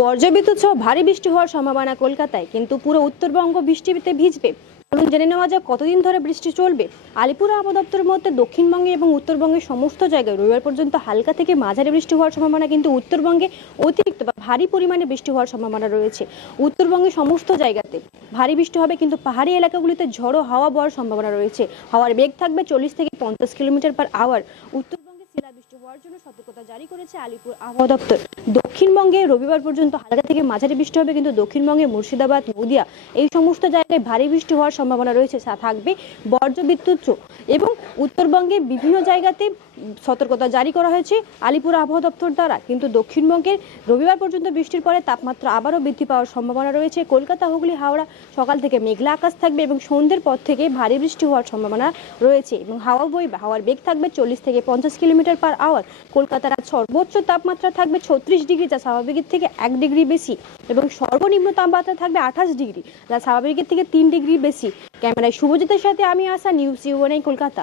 বর্জ্যবিদ্যুৎ সহ ভারী বৃষ্টি হওয়ার সম্ভাবনা কলকাতায়, কিন্তু পুরো উত্তরবঙ্গ বৃষ্টিতে ভিজবে। চলুন জেনে নেওয়া যাক কতদিন ধরে বৃষ্টি চলবে। আলিপুর আবহাওয়া মধ্যে দক্ষিণবঙ্গে এবং উত্তরবঙ্গের সমস্ত জায়গায় রবিবার পর্যন্ত হালকা থেকে মাঝারি বৃষ্টি হওয়ার সম্ভাবনা, কিন্তু উত্তরবঙ্গে অতিরিক্ত বা ভারী পরিমাণে বৃষ্টি হওয়ার সম্ভাবনা রয়েছে। উত্তরবঙ্গের সমস্ত জায়গাতে ভারী বৃষ্টি হবে, কিন্তু পাহাড়ি এলাকাগুলিতে ঝড়ো হাওয়া বওয়ার সম্ভাবনা রয়েছে। হাওয়ার বেগ থাকবে চল্লিশ থেকে পঞ্চাশ কিলোমিটার পার আওয়ার। উত্তরবঙ্গে শিলাবৃষ্টি হওয়ার জন্য সতর্কতা জারি করেছে আলিপুর আবহাওয়া দপ্তর। দক্ষিণবঙ্গে রবিবার পর্যন্ত হালকা থেকে মাঝারি বৃষ্টি হবে, কিন্তু দক্ষিণবঙ্গে মুর্শিদাবাদ, নদিয়া এই সমস্ত জায়গায় ভারী বৃষ্টি হওয়ার সম্ভাবনা রয়েছে থাকবে বর্জ্য বিদ্যুৎ এবং উত্তরবঙ্গে বিভিন্ন জায়গাতে সতর্কতা জারি করা হয়েছে। আলিপুর আবহাওয়া দপ্তর দ্বারা। কিন্তু দক্ষিণবঙ্গের রবিবার পর্যন্ত বৃষ্টির পরে তাপমাত্রা আবারও বৃদ্ধি পাওয়ার সম্ভাবনা রয়েছে। কলকাতা, হুগলি, হাওড়া সকাল থেকে মেঘলা আকাশ থাকবে এবং সন্ধ্যের পর থেকে ভারী বৃষ্টি হওয়ার সম্ভাবনা রয়েছে এবং হাওয়া বইবে। হাওয়ার বেগ থাকবে চল্লিশ থেকে পঞ্চাশ কিলোমিটার পার আওয়ার। কলকাতার আজ সর্বোচ্চ তাপমাত্রা থাকবে ছত্রিশ ডিগ্রি, যা স্বাভাবিকের থেকে এক ডিগ্রি বেশি এবং সর্বনিম্ন তাপমাত্রা থাকবে আঠাশ ডিগ্রি, যা স্বাভাবিকের থেকে তিন ডিগ্রি বেশি। ক্যামেরায় শুভজিতের সাথে আমি আসা নিউজ ইউএনআই কলকাতা।